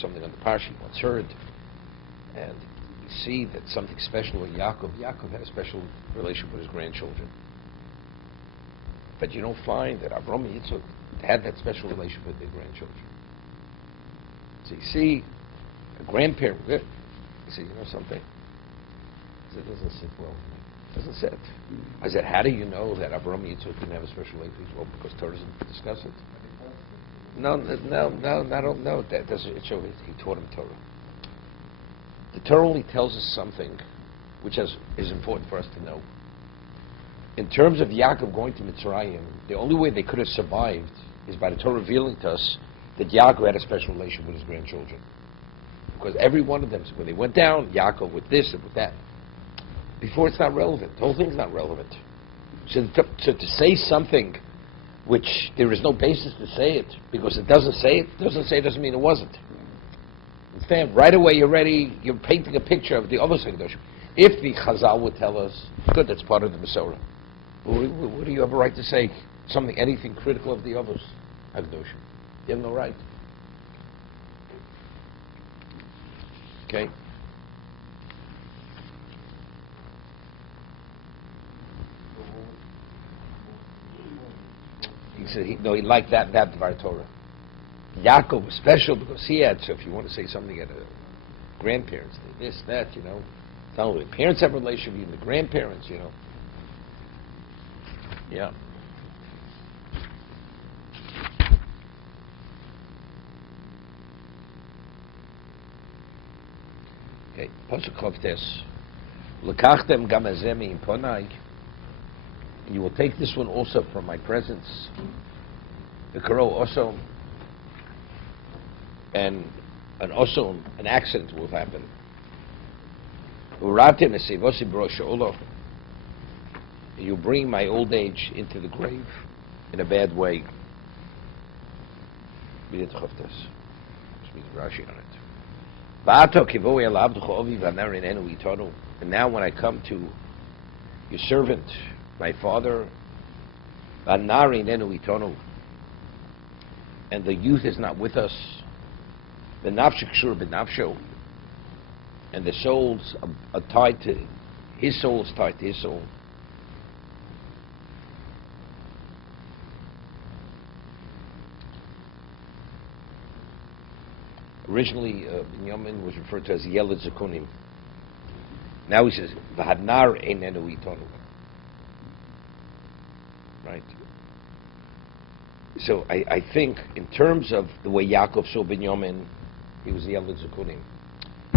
something on the parsha he once heard, and you see that something special with Yaakov. Yaakov had a special relationship with his grandchildren. But you don't find that Avram and Yitzchak had that special relationship with their grandchildren. So you see, a grandparent, you say, you know something? I said, it doesn't sit well with me. It doesn't sit. I said, how do you know that Avram and Yitzchak didn't have a special relationship? Well, because Torah doesn't discuss it. No, I don't know. That doesn't show he taught him Torah. The Torah only tells us something which is important for us to know. In terms of Yaakov going to Mitzrayim, the only way they could have survived is by the Torah revealing to us that Yaakov had a special relationship with his grandchildren. Because every one of them, when they went down, Yaakov with this and with that. Before, it's not relevant. The whole thing's not relevant. So to say something which there is no basis to say it, because it doesn't say it, doesn't mean it wasn't. Understand? Right away you're painting a picture of the other Hakadosh. If the Chazal would tell us, good, that's part of the Masorah. What do you have a right to say anything critical of the others, Hakadosh? You have no right. Okay? He said he liked that Dvar Torah. Yaakov was special because he had, so if you want to say something at a grandparents, this, that, not only the parents have a relationship, even the grandparents, Yeah. Okay, Pasuk Chavtes. Lekachtem gam hazeh min ponai. You will take this one also from my presence. The Karo also, and an accident will happen. You bring my old age into the grave in a bad way. Read Rashi on it. And now when I come to your servant, my father, and the youth is not with us, the nafshik shur b'nafsho, and the souls are tied to his soul is tied to his soul. Originally, Binyamin was referred to as Yeled Zakunim. Now he says, V'hadnar einenu itonu. Right? So I think, in terms of the way Yaakov saw Binyamin, he was the Yeled Zakunim.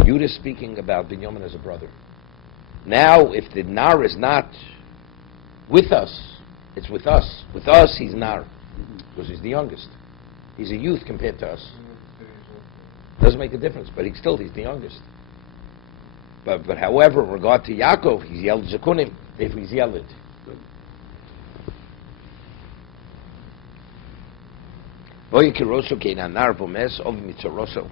Judah is speaking about Binyamin as a brother. Now, if the Nar is not with us, it's with us. With us, he's Nar, because he's the youngest. He's a youth compared to us. Doesn't make a difference, but he's the youngest. But however, in regard to Yaakov, he's Yeled Zakunim, if he's Yeled. Voyikiroso kein nar bomes ov mitzoroso.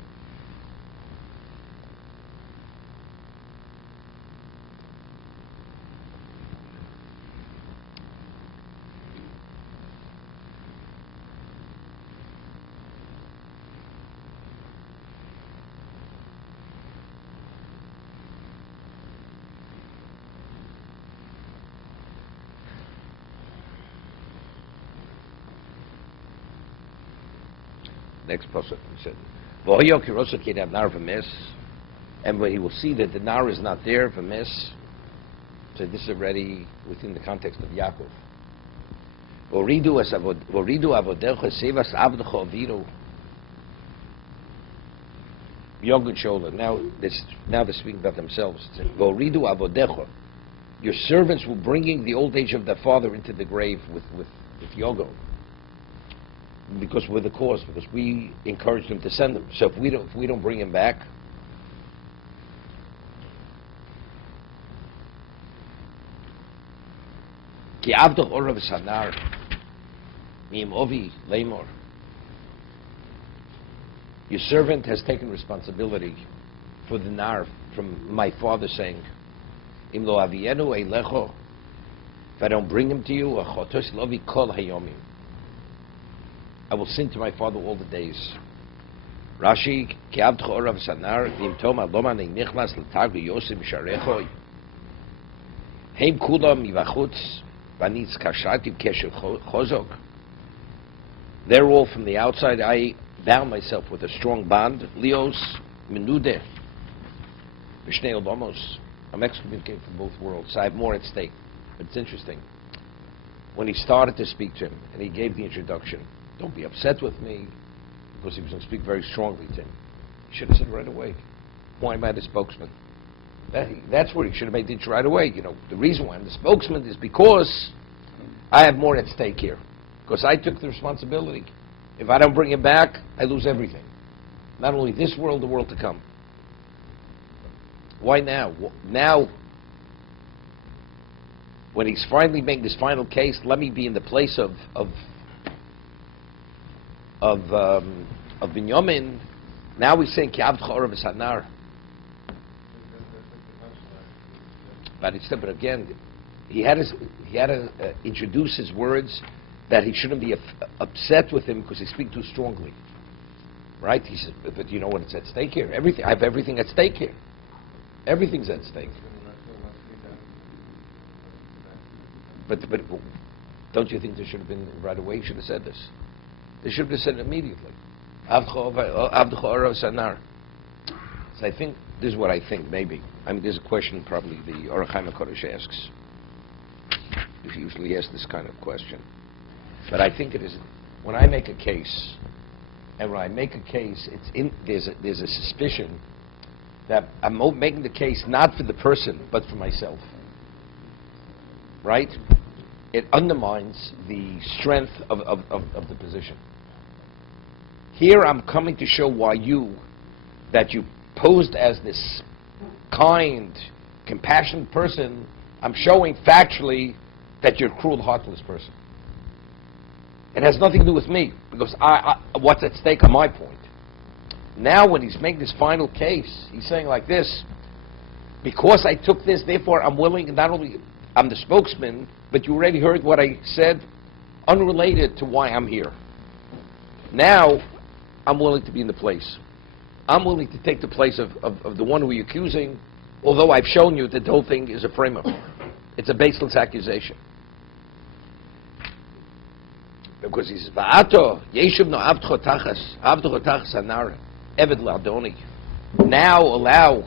Next pasuk he said, and when he will see that the nar is not there, v'mes, so this is already within the context of Yaakov. Yogud shoulder. Now they're speaking about themselves. Your servants were bringing the old age of their father into the grave with Yogo. Because we're the cause, because we encouraged him to send them. So if we don't bring him back, ki avdoch orav sanar mim ovi leimor. Your servant has taken responsibility for the nar from my father saying, Im lo avienu eilecho, if I don't bring him to you, achotos lovi kol hayomim, I will sin to my father all the days. Rashi, ki avtcho orav sanar, nimtom aloma nichnas l'tag v'yosem sharecho, heim kulam yivachutz, vanitz kashatim kesher chozok. They're all from the outside. I bound myself with a strong bond. Leos menude, v'shnei olamos. I'm excommunicated from both worlds, so I have more at stake. But it's interesting. When he started to speak to him, and he gave the introduction, don't be upset with me, because he was going to speak very strongly to him. He should have said right away, why am I the spokesman? That's where he should have made the intro right away. You know, the reason why I'm the spokesman is because I have more at stake here. Because I took the responsibility. If I don't bring him back, I lose everything. Not only this world, the world to come. Why now? Now, when he's finally making this final case, let me be in the place of Binyamin. Now he's saying, Ki avtcha orav sanar. But again, he had to introduce his words that he shouldn't be upset with him because he speaks too strongly. Right? He says, but you know what? It's at stake here. Everything. I have everything at stake here. Everything's at stake. But don't you think there should have been right away? He should have said this. They should have said it immediately. So I think this is what I think. Maybe there's a question probably the Orach Chaim HaKodesh asks. He usually asks this kind of question. But I think it is when I make a case, and when I make a case, there's a suspicion that I'm making the case not for the person but for myself. Right? It undermines the strength of the position. Here I'm coming to show why that you posed as this kind, compassionate person, I'm showing factually that you're a cruel, heartless person. It has nothing to do with me, because what's at stake on my point. Now when he's making this final case, he's saying like this, because I took this, therefore I'm willing, not only I'm the spokesman, but you already heard what I said, unrelated to why I'm here. Now, I'm willing to be in the place. I'm willing to take the place of the one who you're accusing, although I've shown you that the whole thing is a frame-up. It's a baseless accusation. Because he says, Va'ato, Yeshiv no avtcho tachas anar, eved la'adoni. Now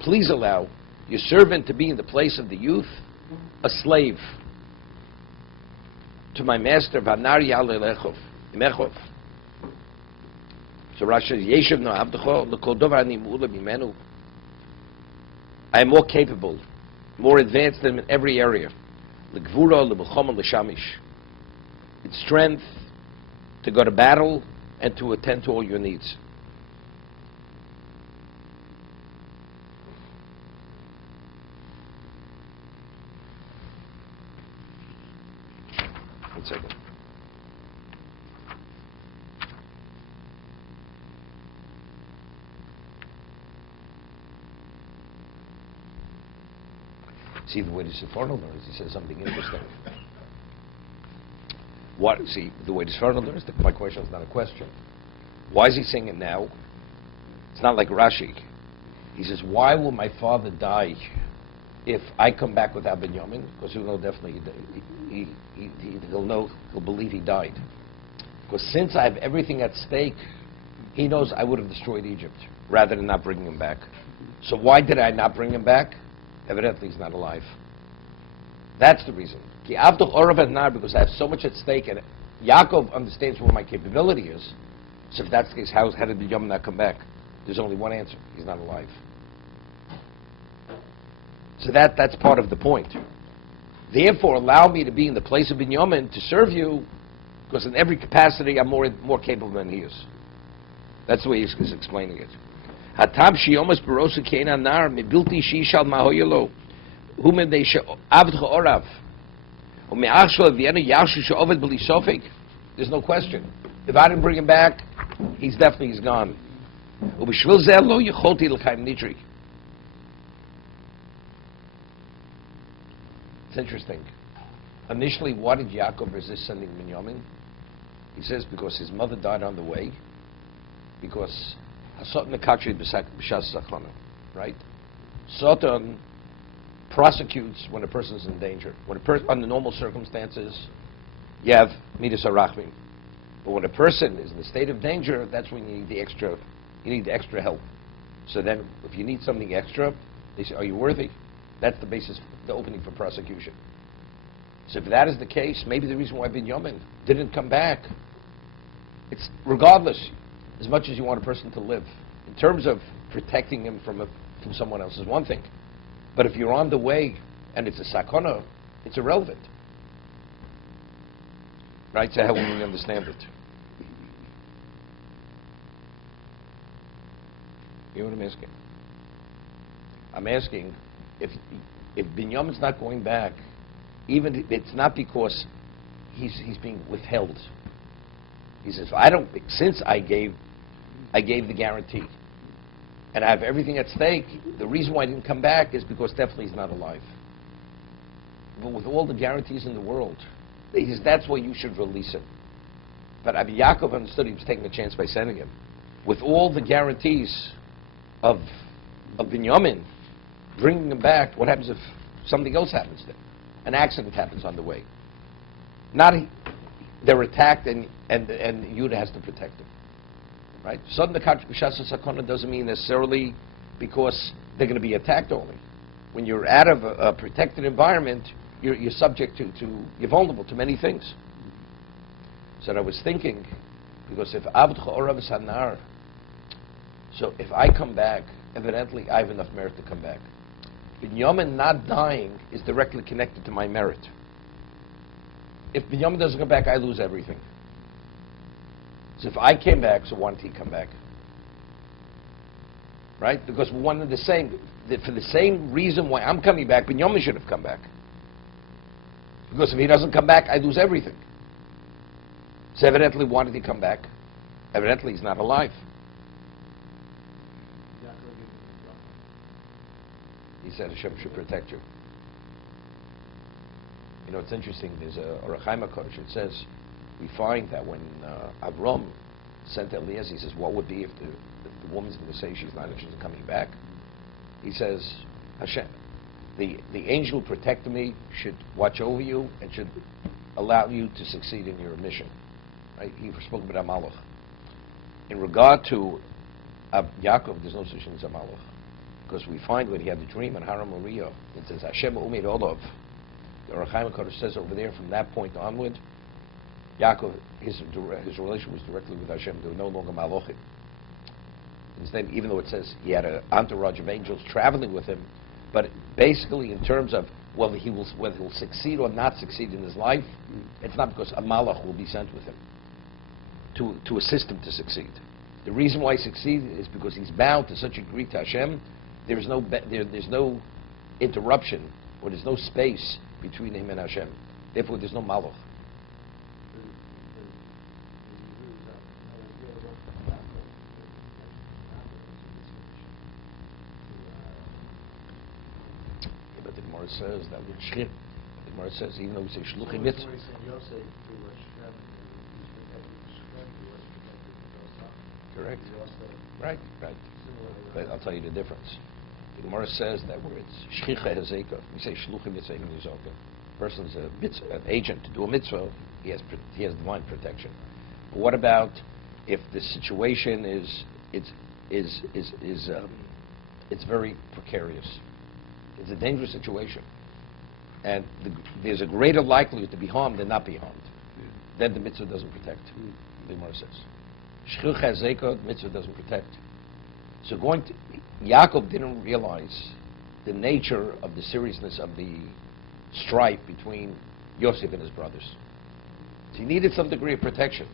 please allow your servant to be in the place of the youth, a slave, to my master, V'anar ya'le lechov. So Rashi says, Yeshiv no avtcho, l'kol dovar ani mu'ula bimenu. I am more capable, more advanced than in every area. L'gvura, l'milchama, l'shamish. It's strength to go to battle and to attend to all your needs. One second. See, the way the Sephorno learns, he says something interesting. The way the Sephorno learns, my question is not a question. Why is he saying it now? It's not like Rashi. He says, why will my father die if I come back without Binyamin? Because he'll know definitely he'll believe he died. Because since I have everything at stake, he knows I would have destroyed Egypt rather than not bringing him back. So why did I not bring him back? Evidently he's not alive. That's the reason. Because I have so much at stake, and Yaakov understands what my capability is. So if that's the case, how did Binyamin not come back? There's only one answer. He's not alive. So that's part of the point. Therefore, allow me to be in the place of Binyamin to serve you, because in every capacity I'm more capable than he is. That's the way he's explaining it. Hatam shiyomas barosa kein anar mebilti shishal mahoyelo hume de avdcha orav umeachshol vienu yashu sheovet b'li sofek. There's no question. If I didn't bring him back, he's gone. Ubishvil zeh lo yecholti l'chaim nidri. It's interesting. Initially, why did Yaakov resist sending Binyamin? He says because his mother died on the way, because Satan Mekatri b'shas Sachana, right? Satan prosecutes when a person is in danger. When under normal circumstances, you have midas harachmim. But when a person is in a state of danger, that's when you need the extra help. So then, if you need something extra, they say, "Are you worthy?" That's the basis, the opening for prosecution. So if that is the case, maybe the reason why Binyamin didn't come back, it's regardless, as much as you want a person to live. In terms of protecting him from someone else is one thing. But if you're on the way and it's a sakana, it's irrelevant. Right? So how will we understand it? You know what I'm asking? I'm asking if Binyamin's not going back, even if it's not because he's being withheld. He says, since I gave the guarantee, and I have everything at stake, the reason why I didn't come back is because definitely he's not alive. But with all the guarantees in the world, he says, that's why you should release him. But Yaakov understood he was taking a chance by sending him. With all the guarantees of Binyamin, bringing him back, what happens if something else happens then? An accident happens on the way. They're attacked and Yudah has to protect them. Right? Sudden the B'shas Sakana doesn't mean necessarily because they're going to be attacked only. When you're out of a protected environment, you're subject you're vulnerable to many things. So I was thinking, because if Avdcha Orav Sanar, so if I come back, evidently I have enough merit to come back. Binyamin not dying is directly connected to my merit. If Binyamin doesn't come back, I lose everything. So if I came back, so why didn't he come back? Right? Because we're one and the same. For the same reason why I'm coming back, Binyamin should have come back. Because if he doesn't come back, I lose everything. So evidently, why did he come back? Evidently, he's not alive. He said Hashem should protect you. You know, it's interesting. There's a Rechaim HaKodesh. It says, we find that when Avram sent Eliezer, he says, what would be if the woman's going to say she's not interested in coming back? He says, Hashem, the angel protecting me should watch over you and should allow you to succeed in your mission. Right? He spoke about Amalek. In regard to Yaakov, there's no such thing as Amalek. Because we find when he had the dream in Haram Moriah, it says, Hashem Umid Olav. The Rechaim HaKodesh says over there, from that point onward, Yaakov, his relation was directly with Hashem. There were no longer Malachim. Instead, even though it says he had an entourage of angels traveling with him, but basically in terms of whether he'll succeed or not succeed in his life, it's not because a Malach will be sent with him to assist him to succeed. The reason why he succeeded is because he's bound to such a degree to Hashem. There's no interruption, or there's no space between him and Hashem. Therefore, there's no Malach. But the Gemara says that with Shchim, the Gemara says even though we say Shluchim Mitzvah. Correct. Right. But I'll tell you the difference. The Gemara says that where it's Shchicha Hezekah, we say Shluchim Mitzvah Yizokah. A person is an agent to do a mitzvah, he has divine protection. But what about if the situation it's very precarious? It's a dangerous situation, and there's a greater likelihood to be harmed than not be harmed. Then the mitzvah doesn't protect. The Gemara says, Shchicha Hezekah, mitzvah doesn't protect. So Yaakov didn't realize the nature of the seriousness of the strife between Yosef and his brothers. So he needed some degree of protection.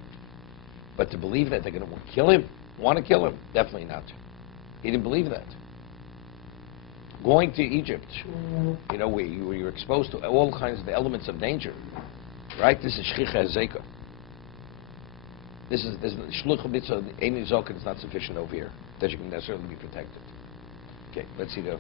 But to believe that they're going to want to kill him, definitely not. He didn't believe that. Going to Egypt, you know, where you're exposed to all kinds of the elements of danger, right? This is Shchicha Hezekah. This is Shluch Mitzvah, Ein Zokin is not sufficient over here, that you can necessarily be protected. Okay, let's see the